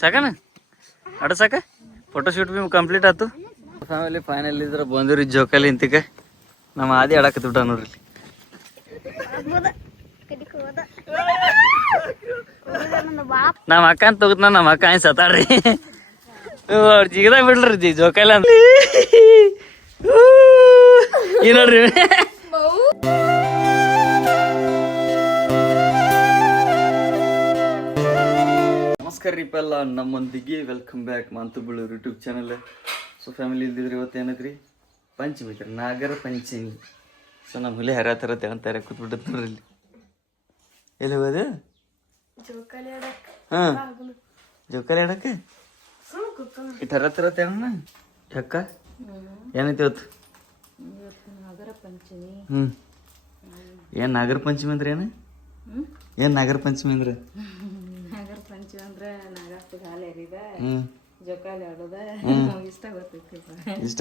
ಸಾಕನ ಅಡ ಸಾಕ photo shoot B complete ಆಯ್ತು. ಫ್ಯಾಮಿಲಿ ಫೈನಲ್ ಇದ್ರೆ ಬಂದಿವ್ರಿ ಜೋಕಾಲಿ ಇಂತಿಕ. ನಮ್ಮ ಆದಿ ಆಡಕತ್ತಿ ಬಿಟ್ಟ ನೋಡ್ರಿ. ನಮ್ಮ ಅಕ್ಕ ಅಂತ ತಗೋತ ನಮ್ಮ ಅಕ್ಕ ಏನ್ ಸತಾಡ್ರಿ ಜಿಗದ ಬಿಡ್ರಿ ಜೋಕಾಲಿ ಅಂತ ಈ ನೋಡ್ರಿ. ನಮಸ್ಕಾರ ರೀ ಎಲ್ಲ ನಮ್ಮೊಂದಿಗೆ ವೆಲ್ಕಮ್ ಬ್ಯಾಕ್ ಮಂತುಬುಳು ಯೂಟ್ಯೂಬ್ ಚಾನಲ್. ಸೊ ಫ್ಯಾಮಿಲಿ ಇಲ್ದಿದ್ರಿ ಇವತ್ತು ಏನೈತ್ರಿ ಪಂಚಮಿ ಐತ್ರಿ, ನಾಗರ ಪಂಚಮಿ. ಸೊ ನಮ್ಮ ಹುಲಿ ಹರತರ ತಗೊಂತಾರೆ ಕೂತ್ಬಿಟ್ಟತ್ ನೋಡ್ರಿ ಇಲ್ಲಿ. ಎಲ್ಲಿ ಹೋಗೋದು? ಹಾಂ ಜೋಕಾಲಿ ಆಡಕ್ಕೆ ಇಟ್ಟು ಹರತರ ತಗೋಣ. ಅಕ್ಕ ಏನೈತಿ ಇವತ್ತು? ಏನ್ ನಾಗರ ಪಂಚಮಿ ಅಂದ್ರೆ ಏನು? ಏನ್ ನಾಗರ ಪಂಚಮಿ ಅಂದ್ರೆ? ನಾಗರ ಪಂಚಮಿ ಅಂದ್ರೆ ನಾಗಪ್ಪಗೆ ಹಾಲು ಎರಿದ ಜೋಕಾಲಿ ಆಡೋದ ಇಷ್ಟ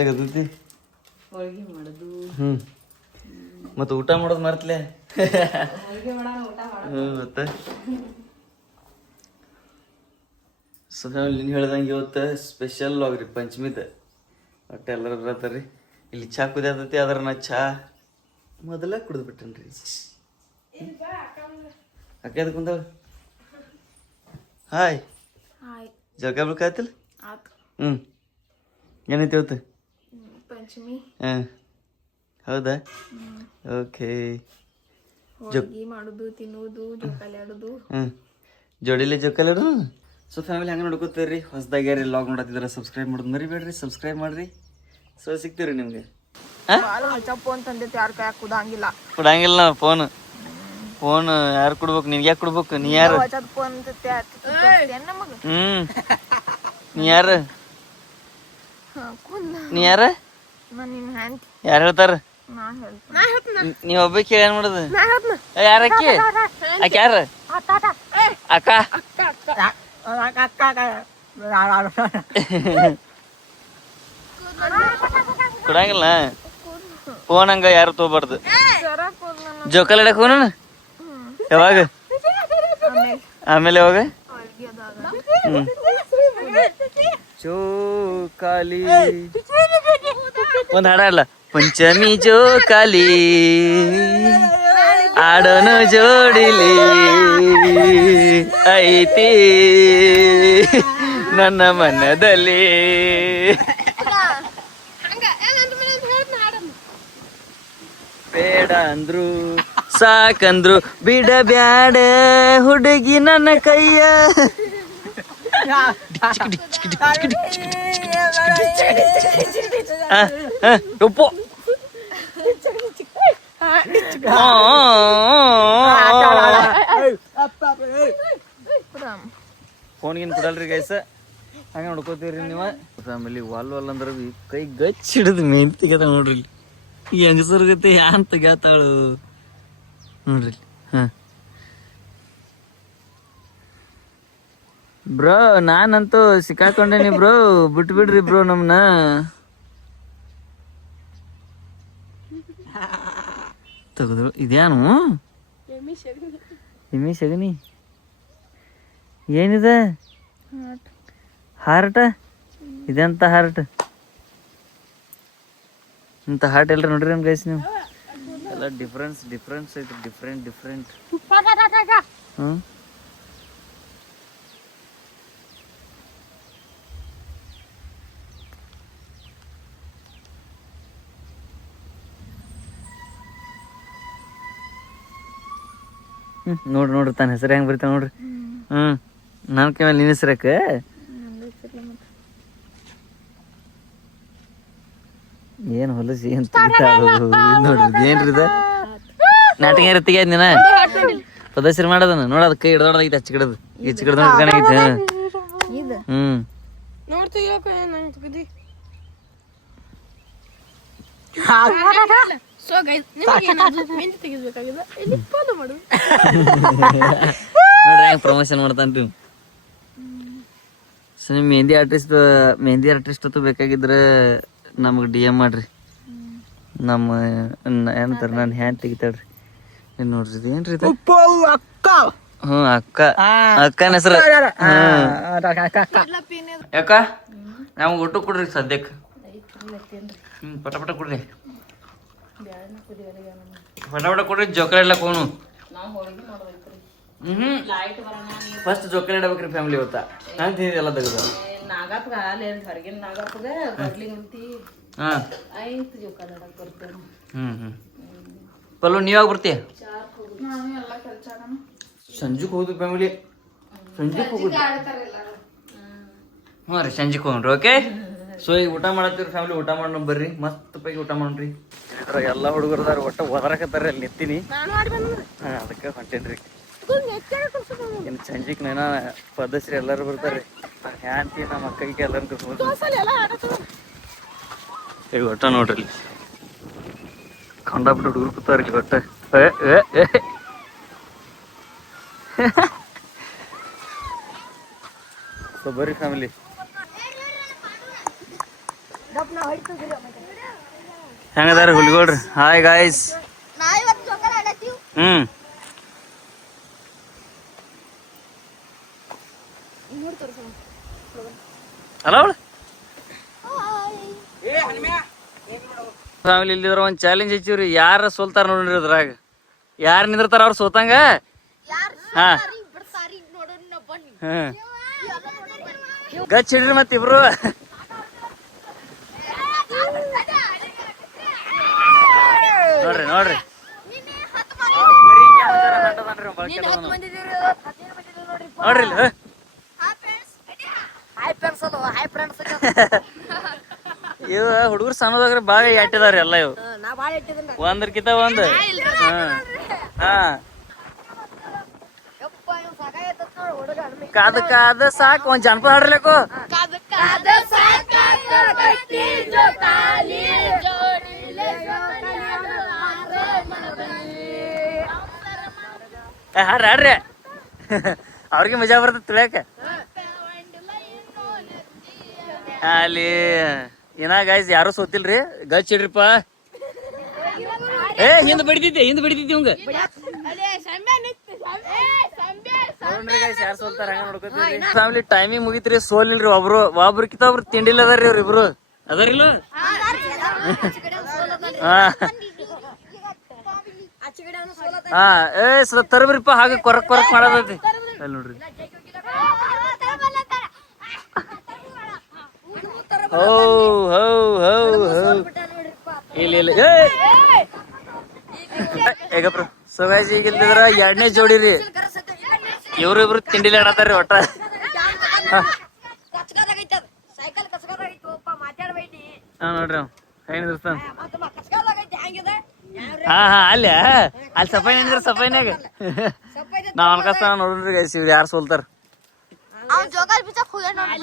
ಗೊತ್ತೈತಿ. ಹೋಳಿಗೆ ಮಾಡೋದು ಮತ್ತೆ ಊಟ ಮಾಡೋದು ಮರ್ತಲೆ. ಹೋಳಿಗೆ ಮಾಡೋಣ ಊಟ ಮಾಡೋದು ಮತ್ತೆ ಸೊ ನೀನು ಹೇಳ್ದಂಗೆ ಇವತ್ತು ಸ್ಪೆಷಲ್ ಆಗ್ರಿ ಪಂಚಮಿದ. ಒಟ್ಟು ಎಲ್ಲರೂ ಬರತ್ತಾರ್ರಿ. ಇಲ್ಲಿ ಚಾ ಕುದಿಯತೈತಿ, ಅದ್ರ ನಾ ಚಾ ಮೊದಲ ಕುಡಿದು ಬಿಟ್ಟೇನ್ರಿ. ಅಕ್ಕ ಎದಕ್ಕೆ ಕುಂತಾಳ? ಹಾಯ್ ಜೋಕಾಲಿ ಬಿಡ್ಕಾತಿಲ್ಲ? ಏನೈತಿ ಇವತ್ತು? ಪಂಚಮಿ. ಹೌದಾ? ಓಕೆ. ಹೋಳಿಗೆ ಮಾಡೋದು, ತಿನ್ನೋದು, ಜೋಕಾಲಿ ಆಡೋದು. ಜೋಡಿಲಿ ಜೋಕಾಲಿ ಆಡೋದು. ಸೊ ಫ್ಯಾಮಿಲಿ ಹಂಗೆ ನೋಡ್ಕೋತೀರಿ. ಹೊಸದಾಗ್ಯಾರಿ ಲಾಗ್ ನೋಡತ್ತಿದ್ರೆ ಸಬ್ಸ್ಕ್ರೈಬ್ ಮಾಡೋದು ಮರಿಬೇಡ್ರಿ. ಸಬ್ಸ್ಕ್ರೈಬ್ ಮಾಡ್ರಿ. ಸೊ ಸಿಗ್ತೀವ್ರಿ ನಿಮ್ಗೆ. ಫೋನ್ ತಂದೈತಿ, ಯಾರು ಕೈ ಕುದಂಗಿಲ್ಲ ಕೊಡಂಗಿಲ್ಲ ನಾವು ಫೋನ್ ಯಾರು ಕೊಡ್ಬೇಕು? ನಿನ್ಗೆ ಯಾಕೆ ಕೊಡ್ಬೇಕು? ನೀ ಯಾರು? ನೀ ಯಾರು? ನೀ ಯಾರ? ಯಾರು ಹೇಳ್ತಾರ? ನೀವ್ ಒಬ್ಬ ಕೇಳಿ ಏನ್ ಮಾಡುದು? ಯಾರಕ್ಕಿ? ಆಕೆ ಯಾರ? ಅಕ್ಕ ಕೊಡಂಗಿಲ್ಲ ಫೋನ್. ಹಂಗ ಯಾರು ತಗೋಬಾರ್ದು. ಜೋಕಾಲಿ ಆಡಕ್ ಹೋಗೋಣ. ಯಾವಾಗ? ಆಮೇಲೆ ಯಾವಾಗ? ಜೋಕಾಲಿ ಒಂದ್ ಹಾಡ ಆಡ್ಲ. ಪಂಚಮಿ ಜೋಕಾಲಿ ಆಡೋಣ ಜೋಡಿಲಿ ಐತಿ ನನ್ನ ಮನದಲ್ಲಿ. ಬೇಡ ಅಂದ್ರು ಸಾಕಂದ್ರು ಬಿಡಬ್ಯಾಡ ಹುಡುಗಿ ನನ್ನ ಕೈಯ. ಫೋನ್ಗಿನ್ ಕೊಡಲ್ರಿ ಗೈಸ. ಹಂಗ ನೋಡ್ಕೋತೀವ್ರಿ ನೀವು. ಫ್ಯಾಮಿಲಿ ವಾಲ್ ಅಂದ್ರೆ ಕೈ ಗಚ್ ಹಿಡಿದು ಮೇನ್ ತೆಗತ ನೋಡ್ರಿ. ಈ ಹೆಂಗಸರ್ಗತ್ತೆ ಯಾನ್ ತೆಗ್ಯಾತಾಳು ನೋಡ್ರಿ. ಬ್ರೋ ನಾನಂತೂ ಸಿಕ್ಕಾಕೊಂಡೇನಿ ಬ್ರೋ. ಬಿಟ್ಬಿಡ್ರಿ ಬ್ರೋ ನಮ್ನ. ತೆಗೆದು ಇದ್ಯಾನು ಎಮ್ಮಿ ಸಗಣಿ? ಏನಿದೆ? ಹಾರ್ಟ? ಇದೆಂತ ಹಾರ್ಟ್? ಇಂಥ ಹಾರ್ಟ್ ಎಲ್ರಿ ನೋಡ್ರಿ ನಮ್ ಗೈಸ್ ನೀವು. ಎಲ್ಲ ಡಿಫ್ರೆನ್ಸ್ ಐತಿ. ಡಿಫ್ರೆಂಟ್. ನೋಡ್ರಿ ತನ್ನ ಹೆಸರು ಹೆಂಗ್ ಬರಿತಾವ ನೋಡ್ರಿ. ನನ್ ಕೈ ಮೇಲೆ ನಿನ್ನ ಹೆಸರಕ್ಕ ಏನ್ ಹೊಲಸಿ ಏನ್ ನೋಡ್ರಿ. ಏನ್ರಿ ಇದ ನಾಟಕ ಇರತ್ತಿಗೆ ನೀನ ಪದಶ್ರೀ ಮಾಡೋದನ್ನ ನೋಡೋದ್ ಕೈ ಹಿಡ್ದೊಡದೈತಿ. ಹಚ್ಚಿಗಿಡದು ಈಚಿಗಿಡ್ದು ನೋಡ್ಕಾನೈತಿ. ನೋಡ್ರಿ ಹೆಂಗ್ ಪ್ರಮೋಷನ್ ಮಾಡ್ತಾನ್ರಿ. ಸೊ ನಿಮ್ ಮೆಹಂದಿ ಆರ್ಟಿಸ್ಟ್ ಬೇಕಾಗಿದ್ರೆ ನಮ್ಗೆ DM ಮಾಡ್ರಿ. ನಮ್ಮ ಏನಂತಾರ ನಾನು ಹ್ಯಾಂಡ್ ತೆಗಿತಾಳ್ರಿ. ನೋಡ್ರಿ ಏನ್ರಿ ಹ್ಮ್ ಅಕ್ಕ ಅಕ್ಕನ ಹೆಸರು ಯಾಕ ನಮ್ಗೆ ಊಟ ಕೊಡ್ರಿ ಸದ್ಯಕ್ಕೆ ಪಟ ಪಟ ಕೊಡ್ರಿ ಪಟ ಪಟ ಕೊಡ್ರಿ ಜೋಕಾಲಿ ಎಲ್ಲ ಕೋನು ಫಸ್ಟ್ ಜೋಕಾಲಿ ಆಡ್ಬೇಕ್ರಿ ಫ್ಯಾಮಿಲಿ ಇವತ್ತ ನಾನು ತಿಂದಿದ್ದೆ ಎಲ್ಲ ತೆಗೆದು ಪಲ್ಲು ನೀವಾಗ ಬರ್ತೀಯ ಸಂಜೆಗೆ ಹೋಗುದು ಫ್ಯಾಮಿಲಿ ಸಂಜೆಗೆ ಹೋಗುದು ಹ್ಞೂ ರೀ ಸಂಜೆಗೆ ಹೋಗ್ರಿ ಓಕೆ ಸೊ ಈಗ ಊಟ ಮಾಡತ್ತೀರಿ ಫ್ಯಾಮಿಲಿ ಊಟ ಮಾಡೋಣ ಬರ್ರಿ ಮಸ್ತ್ ಪೈಕಿ ಊಟ ಮಾಡೋಣ್ರಿ ಎಲ್ಲ ಹುಡುಗರದಾರ ಒಟ್ಟ ಒದರಾಕತ್ತಾರ ಅಲ್ಲಿ ನಿಂತೀನಿ ಹಾಂ ಅದಕ್ಕೆ ಹೊಂಟೇನ್ರಿ ಇನ್ನು ಸಂಜೆಗೆ ನೇನ ಪದಶ್ರೀ ಎಲ್ಲರೂ ಬರ್ತಾರೆ ಹ್ಯಾಂತಿ ನಮ್ಮ ಅಕ್ಕಗೆ ಎಲ್ಲರೂ ಕರ್ಕೊಂಡು ಈಗ ಒಟ್ಟ ನೋಡ್ರಿ ಕಂಡಾಬಿಟ್ಟು ಹುಡುಗರು ಕೂತಾರ ಇಲ್ಲಿ ಒಟ್ಟ ಸೊ ಬರ್ರಿ ಫ್ಯಾಮಿಲಿ ಹೆಂಗದಾರ ಹುಲಿಗೋಡ್ರಿ ಹಾಯ್ ಗಾಯ್ಸ್ ಹಲೋ ಫ್ಯಾಮಿಲಿ ಇಲ್ಲಿದ್ರ ಒಂದ್ ಚಾಲೆಂಜ್ ಹಚ್ಚಿವ್ರಿ ಯಾರ ಸೋಲ್ತಾರ ನೋಡ್ರಿ ಅದ್ರಾಗ ಯಾರು ನಿಂದಿರ್ತಾರ ಅವ್ರು ಸೋತಂಗ ಹಾ ಗಚ್ ಹಿಡ್ರಿ ಮತ್ ಇಬ್ರು ನೋಡ್ರಿ ನೋಡ್ರಿ ನೋಡ್ರಿ ಇವ ಹುಡುಗರು ಸಣ್ಣದಾಗ್ರೆ ಬಾಳ ಎಟ್ಟಿದಾರ ಎಲ್ಲ ಇವು ಒಂದ್ರಕಿತ ಒಂದ್ ಕಾದ ಕಾದ ಸಾಕು ಒಂದ್ ಜನಪದ ಹಾಡ್ರಲೇಕು ಹಾಡ್ರಿ ಹಾಡ್ರಿ ಅವ್ರಿಗೆ ಮಜಾ ಬರ್ತದ ತಿಳಿಯಾಕ ಅಲ್ಲಿ ಏನ ಗಾಯ್ಸ್ ಯಾರು ಸೋತಿಲ್ರಿ ಗಚ್ ಇಡ್ರಿಪ್ಪ ಹಿಂದ್ ಬಡಿತಿದ್ದೆ ಇವಂಗ ಯಾರು ಸೋಲ್ತಾರ ಹಂಗ ನೋಡ್ಕೊತೀವಿ ಫ್ಯಾಮಿಲಿ ಟೈಮಿಂಗ್ ಮುಗಿತ್ರಿ ಸೋಲಿಲ್ರಿ ಒಬ್ರಕಿತ ಒಬ್ರು ತಿಂಡಿಲ್ಲ ಅದಾರ್ರಿ ಅವ್ರ ಇಬ್ರು ಅದಾರಿಲ್ಲ ಹಾ ತರಬ್ರಿಪ್ಪ ಹಾಗೆ ಕೊರಕ್ ಕೊರಕ್ ಮಾಡದೈತಿ ಅಲ್ಲಿ ನೋಡ್ರಿ ಹೌ ಹೌ ಹೌ ಹೌ ಇಲ್ಲ ಹೇಗಪ್ರ ಸುಗಾಜಿ ಈಗ ಇಲ್ದಿದ್ರ 2ನೇ ಜೋಡಿ ರೀ ಇವ್ರಿಬ್ರು ತಿಂಡಿಲಿ ಆಡತಾರ್ರಿ ಒಟ್ಟ ನೋಡ್ರಿ ಹೆಂಗ್ ನಿಂದಿರ್ತಾನ ಹಾ ಅಲ್ಲಿ ಸಫಾಯಿ ನಿಂದ್ರ ಸಫಾಯಿನಾಗ ನಾವ್ ಅನ್ಕಸ್ತಾನ ನೋಡ್ರಿ ಗೈಸ್ ಇವ್ರು ಯಾರು ಸೋಲ್ತಾರ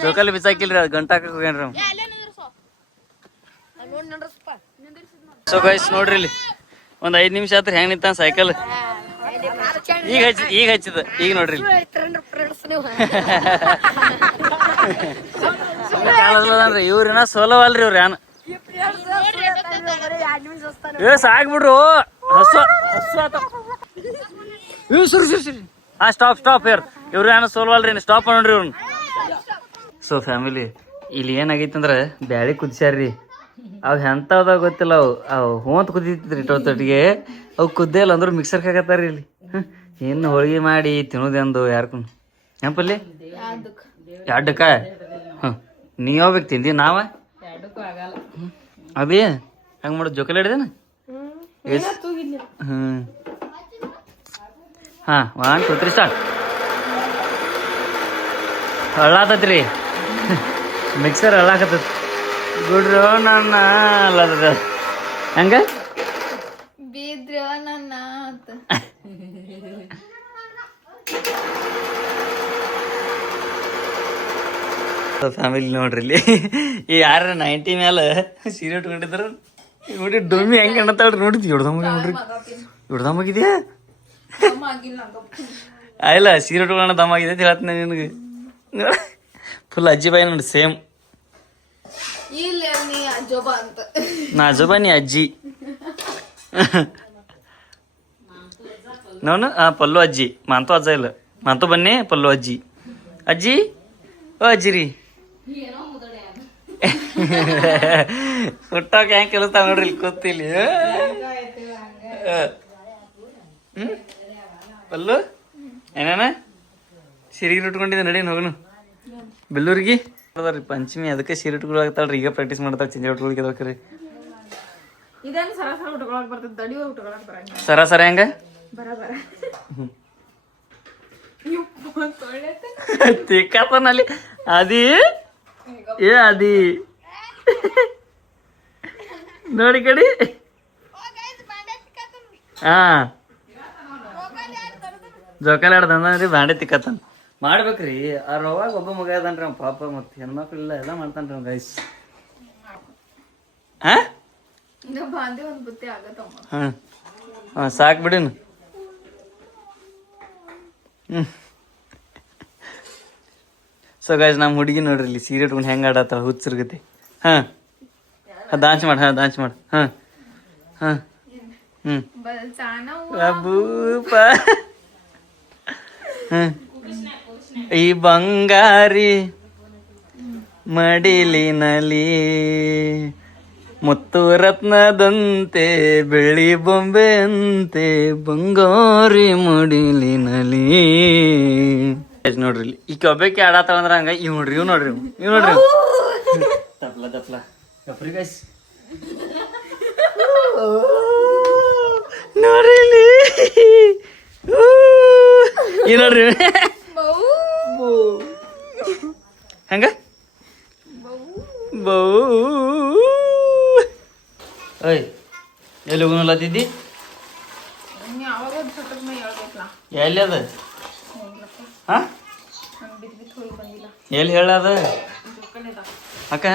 ಜೋಕಾಲಿ ಬಿಚ್ಚಾಕಿಲ್ರಿ ಅದು ಗಂಟಾಕ ಹೋಗ್ಯಾನ್ರಿ ಸೊ ಗೈಸ್ ನೋಡ್ರಿ ಇಲ್ಲಿ ಒಂದ್ 5 ನಿಮಿಷ ಆತ್ರ ಹೆಂಗ್ ನಿಂತಾನ ಸೈಕಲ್ ಈಗ ಹಚ್ಚಿದ ಈಗ ನೋಡ್ರಿ ಕಾಲದ್ರಿ ಇವ್ರೇನ ಸೋಲವಲ್ರಿ ಇವ್ರ ಯಾನ ಸಾಕ್ಬಿಡ್ರು ಸುರಿ ಹಾ ಸ್ಟಾಪ್ ಹೇರ್ ಇವ್ರು ಏನ ಸೋಲ್ವಲ್ರಿ ಸ್ಟಾಪ್ ನೋಡ್ರಿ ಇವ್ರನ್ನ ಸೊ ಫ್ಯಾಮಿಲಿ ಇಲ್ಲಿ ಏನಾಗೈತಿ ಅಂದ್ರ ಬ್ಯಾಳಿ ಕುದಿಸ್ಯಾರ್ರಿ ಅವ್ ಎಂತದ ಗೊತ್ತಿಲ್ಲ ಅವು ಹೋಂತ ಕುದಿತಿದ್ರಿ ಟೊಟ್ಟಿಗೆ ಅವು ಕುದ್ದೇ ಇಲ್ಲ ಅಂದ್ರು ಮಿಕ್ಸರ್ ಹಾಕತ್ತಾರ್ರಿ ಇಲ್ಲಿ ಇನ್ನು ಹೋಳಿಗೆ ಮಾಡಿ ತಿನ್ನೋದೆಂದು ಯಾರ್ಕು ನೆನಪಲ್ಲಿ 2ಕ್ಕ ನೀ ಯಾವಾಗ ತಿಂದಿ ನಾವ ಅಭಿ ಹಂಗ ಮಾಡೋದು ಜೋಕಾಲಿ ಹಿಡ್ದೇನ ಹಾ 1 2 3 ಸ್ಟಾರ್ಟ್ ಹಳ್ಳಾತತ್ರಿ ಮಿಕ್ಸರ್ ಹಳ್ಳಾಕತ್ತ ಗುಡ್ರೋ ನನ್ನ ಅಲ್ಲದ ಹಂಗ ಬಿದ್ರೋ ನನ್ನ ಫ್ಯಾಮಿಲಿ ನೋಡ್ರಿ ಇಲ್ಲಿ ಈ ಯಾರ 90 ಮೇಲೆ ಸೀರೆ ಉಟ್ಕೊಂಡಿದ್ರ ನೋಡಿ ಡೊಮ್ಮಿ ಹೆಂಗೆ ಅನ್ನತ್ತಾಳ್ರಿ ನೋಡಿದ್ವಿ ಹಿಡ್ದಮ್ಮಾಗಿದ್ಯಾ ಇಲ್ಲ ಸೀರೆ ಉಟ್ಕೊಳ್ಳೋಣ ದಮ್ಮಾಗಿದೆ ಅಂತ ಹೇಳ್ತೀನಿ ನಿನಗೆ ಫುಲ್ ಅಜ್ಜಿ ಬಾಯಿ ನೋಡಿ ಸೇಮ್ ನಾ ಅಜ್ಜೋಬಾ ನೀ ಅಜ್ಜಿ ನೋನು ಪಲ್ಲು ಅಜ್ಜಿ ಮಾಂತು ಅಜ್ಜ ಇಲ್ಲ ಮಾತು ಬನ್ನಿ ಪಲ್ಲು ಅಜ್ಜಿ ಅಜ್ಜಿ ಓ ಅಜ್ಜಿ ರೀ ಹುಟ್ಟಾಕ ಹೆಂಗೆ ಕೆಲಸ್ತಾವ ನೋಡ್ರಿ ಇಲ್ಲಿ ಕೂತಿಲ್ಲಿ ಪಲ್ಲು ಏನೇನ ಸೀರೆ ಉಟ್ಕೊಂಡಿದ್ದೆ ನಡಿ ಹೋಗನು ಬೆಲ್ಲೂರಿಗೆ ಅದಾರ್ರಿ ಪಂಚಮಿ ಅದಕ್ಕೆ ಸೀರೆ ಉಟ್ಕೊಳ್ ಆಗ್ತಾಳ್ರಿ ಈಗ ಪ್ರಾಕ್ಟೀಸ್ ಮಾಡ್ತಾಳೆ ಚಿಂಜೆ ಉಟ್ಕೊಳಿಕೆ ಅದಕ್ಕೆ ಇದೇನು ಸರಾಸರ ಉಟ್ಕೊಳಕ್ ಬರ್ತದೆ ದಡಿವ ಉಟ್ಕೊಳಕ್ ಬರಂಗಿಲ್ಲ ಸರ ಹೆಂಗ ಬರ ತಿಕ್ಕತನಲ್ಲಿ ಅದಿ ಏ ಅದಿ ನೋಡಿ ಕಡಿ ಹಾ ಜೋಕಾಲಿ ಆಡ್ದಂದ್ರಿ ಬಾಂಡೆ ತಿಕ್ಕತ್ತಾನ ಮಾಡ್ಬೇಕ್ರಿ ಅವಾಗ ಒಬ್ಬ ಮಗ ಅದನ್ರಿ ಅವ್ ಪಾಪ ಮತ್ತೆ ಹೆಣ್ಮಕ್ಳೆಲ್ಲ ಎಲ್ಲ ಮಾಡ್ತಾನ್ರಿ ಅವ್ ಗೈಸ್ ಹಾ ಬಾಂಧಿ ಒಂದ್ ಬುತ್ತಿ ಆಗತ್ತಮ್ಮ ಹಾಂ ಸಾಕು ಬಿಡಿನ ಸೊ ಗೈಸ್ ನಮ್ಮ ಹುಡುಗಿ ನೋಡ್ರಿ ಇಲ್ಲಿ ಸೀರೆ ಉಟ್ಕೊಂಡು ಹೆಂಗೆ ಆಡತ್ತಾಳ ಹುಚ್ಚರ್ಗತಿ ಹಾಂ ಡಾನ್ಸ್ ಮಾಡಿ ಡಾನ್ಸ್ ಮಾಡಿ ಹಾಂ ಅಬೂಪ ಈ ಬಂಗಾರಿ ಮಡಿಲಿನಲಿ ಮುತ್ತು ರತ್ನದಂತೆ ಬೆಳ್ಳಿ ಬೊಂಬೆ ಅಂತೆ ಬಂಗಾರಿ ಮಡಿಲಿನಲಿ ನೋಡ್ರಿ ಇಲ್ಲಿ ಈ ಒಬ್ಬಕ್ಕೆ ಆಡತ್ತಾಳ ಅಂದ್ರ ಹಂಗ ಇವ್ ನೋಡ್ರಿ ಇವ್ ನೋಡ್ರಿ ತಪ್ಲ ಕಪ್ರಿ ಗೈಸ್ ನೋಡ್ರಿ ಇಲ್ಲಿ ಈ ನೋಡ್ರಿ ಹಂಗ ಬೌ ಓಯ್ ಎಲ್ಲಿ ಹೋಗಲತ್ತಿದ್ದಿ ಎಲ್ಲಿ ಅದ ಹಾ ಎಲ್ಲಿ ಹೇಳದ ಅಕ್ಕ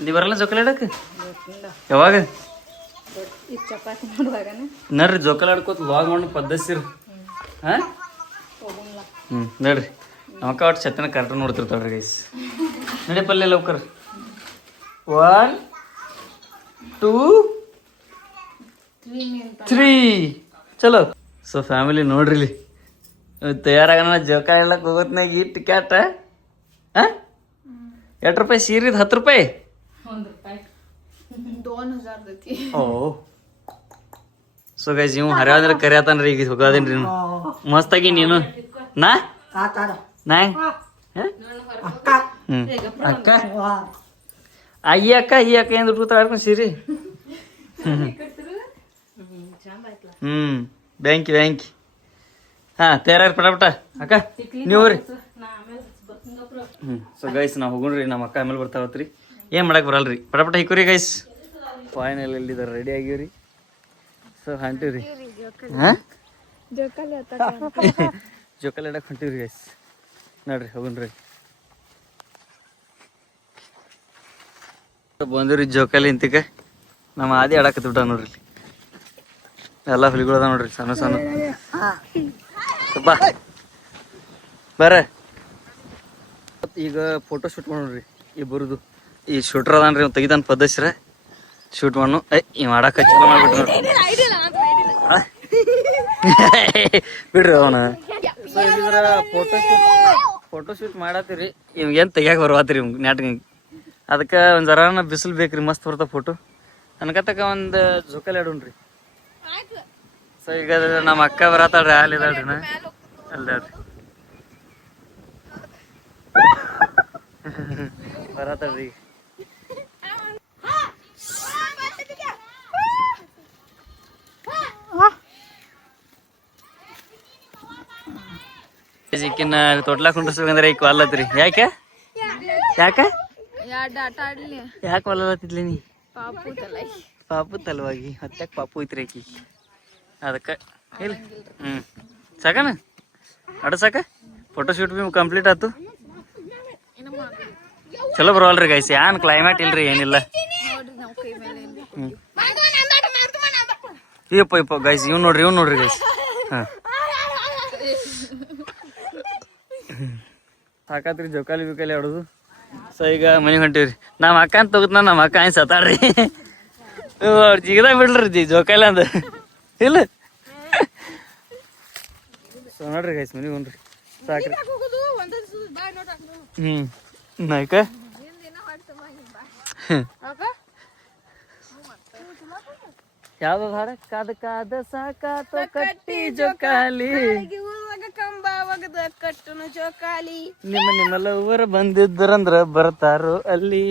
ನೀ ಬರಲ್ಲ ಜೋಕಾಲಿ ಆಡಕ್ಕೆ ಯಾವಾಗ ನಡ್ರಿ ಜೋಕಾಲಿ ಆಡ್ಕೋತ ಲಾಗ್ ಮಾಡಿ ಪದ್ಧತಿರಿ ಹಾ ನೋಡ್ರಿ ನಮಕ್ಕ ಒಟ್ಟು ಸತ್ತಿನ ಕಾರ್ಟೂನ್ ನೋಡ್ತಿರ್ತಾವ್ರಿ ಗೈಸ್ ನಡಿ ಪಲ್ಲೆ ಲವ್ಕರ್ 1 2 3 ಚಲೋ ಸೊ ಫ್ಯಾಮಿಲಿ ನೋಡ್ರಿ ಇಲ್ಲಿ ತಯಾರಾಗಣ ಜೋಕಾಲಿ ಎಲ್ಲಕ್ಕೆ ಹೋಗೋತ್ನಾಗ ಈ ಟಿಕೆಟ್ ಹಾಂ ಎಷ್ಟು ರೂಪಾಯಿ ಸೀರಿದ 10 ರೂಪಾಯಿ ಓ ಸೊ ಗೈಸ್ ಇವ್ ಹರಿಯಾದ್ರೆ ಕರಿಯಾತಾನ್ರಿ ಈಗ ಹೋಗೋದೇನ್ರಿ ಮಸ್ತಾಗಿ ನೀನು ನಾ ಅಕ್ಕ ಈ ಅಕ್ಕ ಏನ್ ದುಡ್ಡು ಆಡ್ಕೊಂಡು ಸೀರಿ ಬ್ಯಾಂಕಿ ಹಾ ತಯಾರಾಗಿ ಪಟ ಅಕ್ಕ ನೀವು ರೀ ಸೊ ಗೈಸ್ ನಾವು ಹೋಗೋಣ್ರಿ ನಮ್ಮ ಅಕ್ಕ ಆಮೇಲೆ ಬರ್ತಾವತ್ರಿ ಏನು ಮಾಡಕ್ ಬರಲ್ರಿ ಪಟ ಹಿಕ್ಕೋರಿ ಗೈಸ್ ಫೈನಲ್ ಎಲ್ಲಿದಾರೆ ರೆಡಿ ಆಗಿವ್ರಿ ಸೊ ಹೊಂಟಿವ್ರಿ ಹಾಂ ಜೋಕಾಲಿ ಆಡಕ್ಕೆ ಹೊಂಟಿವ್ರಿ ಗೈಸ್ ನೋಡ್ರಿ ಹೋಗೋಣ್ರಿ ಬಂದಿವ್ರಿ ಜೋಕಾಲಿ ಇಂತಿಕ ನಮ್ಮ ಆದಿ ಆಡಕತ್ತಿ ಬಿಟ್ಟ ನೋಡ್ರಿ ಎಲ್ಲ ಹುಲಿಗಳದ ನೋಡ್ರಿ ಸಣ್ಣ ಬಾ ಬರ ಈಗ ಫೋಟೋ ಶೂಟ್ ಮಾಡೋಣ್ರಿ ಇಬ್ಬರದು ಈ ಶೂಟರ್ ಅದಾನ್ರಿ ಅವ್ನು ತೆಗಿತಾನ ಪದ್ಧತಿರ ಶೂಟ್ ಮಾಡು ಇವ್ ಆಡಕ್ಕೆ ಚಲೋ ಮಾಡ್ಬಿಟ್ಟು ಬಿಡ್ರಿ ಅವನು ಸೊ ಇಲ್ಲಿದ್ರ ಫೋಟೋ ಶೂಟ್ ಮಾಡತ್ತೀರಿ ಇವ್ಗೇನು ತೆಗಿಯಾಕ ಬರ್ವಾತ್ರಿ ಇವ್ ನ್ಯಾಟ್ಗೆ ಅದಕ್ಕೆ ಒಂದು ಜರಾನ ಬಿಸಿಲು ಬೇಕ್ರಿ ಮಸ್ತ್ ಬರ್ತಾವ ಫೋಟೋ ಅನ್ಕತಕ್ಕ ಒಂದು ಜೋಕಾಲಿ ಆಡೋಣ್ರಿ ಸೊ ಈಗ ನಮ್ಮ ಅಕ್ಕ ಬರತ್ತಾಳ್ರಿ ಅಲ್ಲಿದಾಳ್ರಿ ಅಲ್ದಾಳ್ರಿ ಬರತ್ತಾಳ್ರಿ ಈಕಿನ್ನ ತೊಟ್ಲಾಕ್ ಕುಂಡ್ರಿಸ್ಬೇಕಂದ್ರೆ ಈಗ ಅಲ್ಲತ್ರಿ ಯಾಕೆ ಯಾಕೆ ಒಲ್ಲತ್ತಿದ್ಲಿ ನೀ ಪಾಪು ತಲವಾಗಿ ಹತ್ತಾಕ ಪಾಪು ಐತ್ರಿ ಆಕಿ ಅದಕ್ಕೆ ಇಲ್ಲ ಸಾಕನ ಸಾಕ ಫೋಟೋ ಶೂಟ್ ಬಿ ಕಂಪ್ಲೀಟ್ ಆಯ್ತು ಚಲೋ ಬರೋಲ್ರಿ ಗೈಸ್ ಏನ್ ಕ್ಲೈಮೇಟ್ ಇಲ್ರಿ ಏನಿಲ್ಲ ಇಪ್ಪ ಗೈಸ್ ಇವ್ ನೋಡ್ರಿ ಗೈಸ್ ಹಾಂ ಸಾಕಾತ್ರಿ ಜೋಕಾಲಿ ಬಿಕಾಲಿ ಆಡೋದು ಸೊ ಈಗ ಮನೆಗೆ ಹೊಂಟಿವ್ರಿ ನಮ್ಮ ಅಕ್ಕ ಅಂತ ತಗೋತ ನಮ್ಮ ಅಕ್ಕ ಏನು ಸತಾಡ್ರಿ ಜಿಗದ ಬಿಡ್ರಿ ಜೋಕಾಲಿ ಅಂದ ಇಲ್ಲ ಸೊ ನೋಡ್ರಿ ಗೈಸ್ ಮನೆಗೆ ಹೊಂಟ್ರಿ ಸಾಕ್ರಿ. ಹೋಗುದು ಒಂದೊಂದು ಬಾಯ್ ನೋಡ ನಾಯ್ಕ ಯಾವ್ದು ಹಾಡ ಕಾದ ಕಾದ ಸಾಕಾತ ಕಟ್ಟಿ ಜೋಕಾಲಿ ಕಂಬ ಒಗದ ಕಟ್ಟುನು ಜೋಕಾಲಿ ನಿಮ್ಮ ಲವ್ವರ್ ಬಂದಿದ್ರಂದ್ರ ಬರ್ತಾರೋ ಅಲ್ಲಿ